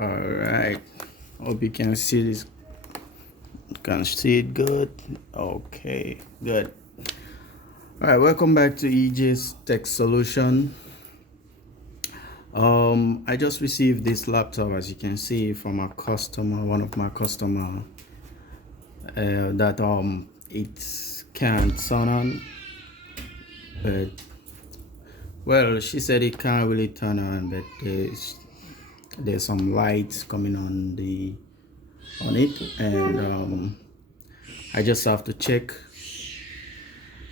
All right. Hope you can see this. Can see it good. Okay, good. All right. Welcome back to EJ's Tech Solution. I just received this laptop, as you can see, from a customer, one of my customer, that it can't turn on, but well, she said it can't really turn on, but there's some lights coming on it, and I just have to check.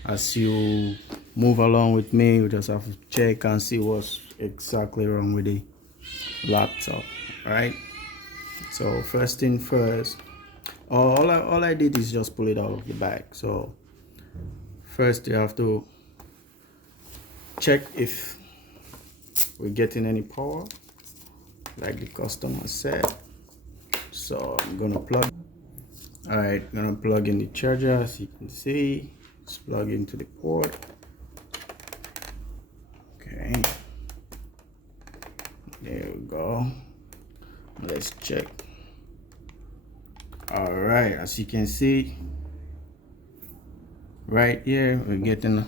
As you move along with me, you just have to check and see what's exactly wrong with the laptop. Right, so first thing first, all I did is just pull it out of the bag. So first you have to check if we're getting any power, like the customer said. So I'm gonna plug. All right, I'm gonna plug in the charger. As you can see, it's plugged into the port. Okay, there we go. Let's check. All right, as you can see right here, we're getting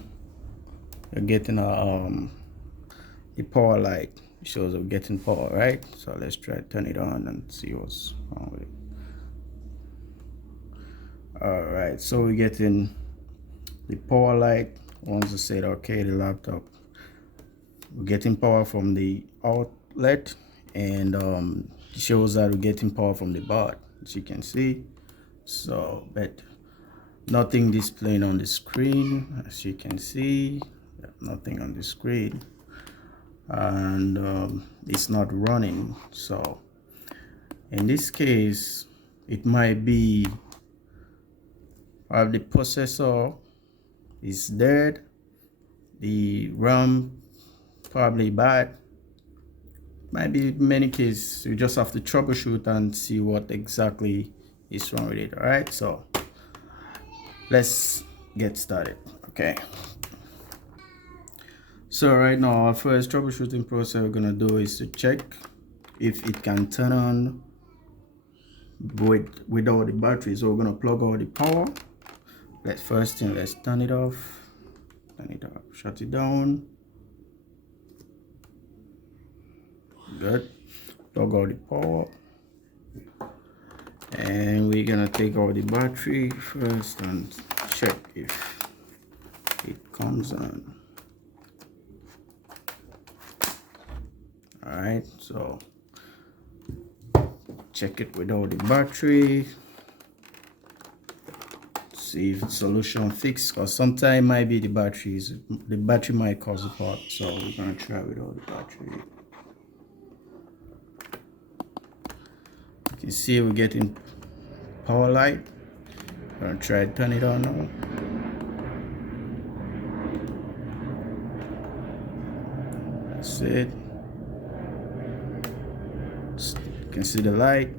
the power light. It shows we're getting power, right? So let's try to turn it on and see what's wrong with it. All right, so we're getting the power light. Once I said okay, the laptop, we're getting power from the outlet, and it shows that we're getting power from the board, as you can see. So but nothing displaying on the screen, as you can see. Nothing on the screen, and it's not running. So in this case, it might be the processor is dead, the RAM probably bad. Might be many cases. You just have to troubleshoot and see what exactly is wrong with it. All right, so let's get started. Okay, so right now our first troubleshooting process we're gonna do is to check if it can turn on without the battery. So we're gonna plug out the power. Let's turn it off, shut it down. Good. Plug out the power, and we're gonna take out the battery first and check if it comes on. All right, so check it without the battery, see if the solution fixed, because sometimes might be the battery might cause the part. So we're gonna try without the battery. You can see we're getting power light. I'm gonna try to turn it on now. That's it. You can see the light.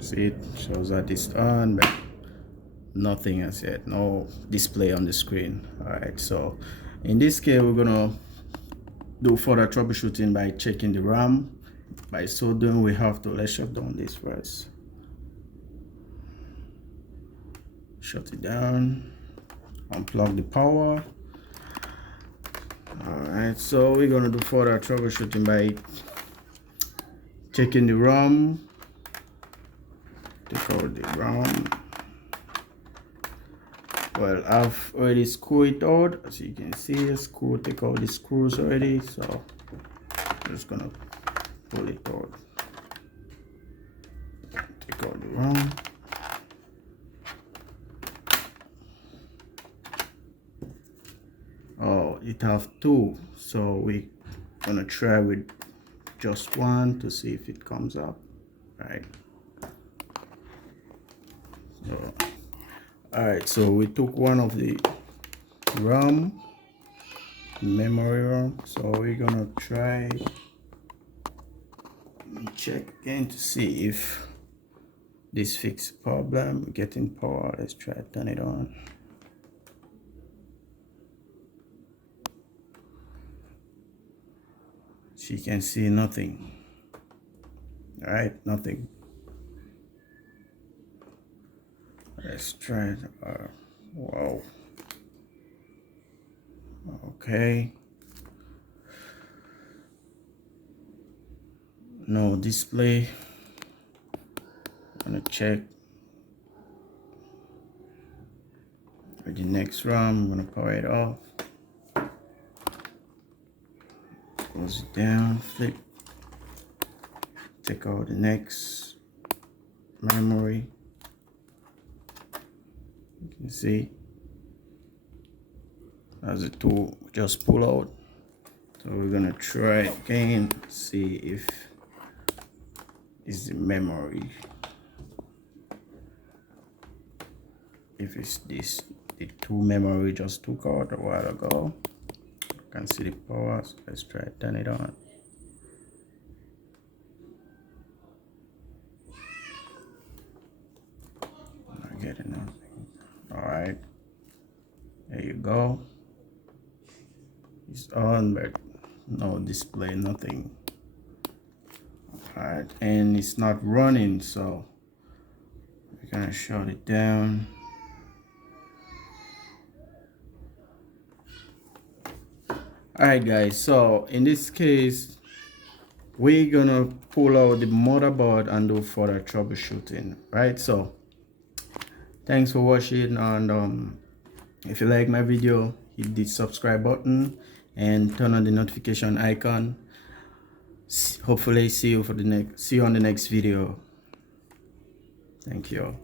See, it shows that it's on, but nothing as yet, no display on the screen. All right, so in this case we're gonna do further troubleshooting by checking the RAM. By so doing, we have to, let's shut down this first. Shut it down, unplug the power. All right, so we're gonna do further troubleshooting by checking the RAM. Take out the RAM. Well, I've already screwed it out, as you can see. Take out the screws already, so I'm just gonna pull it out. Take out the RAM. Oh, it have two, so we're gonna try with just one to see if it comes up, right? So, all right, so we took one of the RAM, memory RAM, so we're gonna try and check again to see if this fixes the problem. We're getting power. Let's try to turn it on. So you can see nothing. All right, nothing. Let's try it. Wow. Okay. No display. I'm gonna check with the next RAM. I'm gonna power it off. Close it down, flip. Take out the next memory. You can see as the tool just pull out. So we're gonna try again, see if it's the memory. If it's this, the two memory just took out a while ago. You can see the power, so let's try to turn it on. Not getting nothing. Alright, there you go. It's on, but no display, nothing. Alright, and it's not running, so we're gonna shut it down. Alright guys, so in this case we're gonna pull out the motherboard and do further troubleshooting, right? So thanks for watching, and if you like my video, hit the subscribe button and turn on the notification icon. Hopefully see you on the next video. Thank you.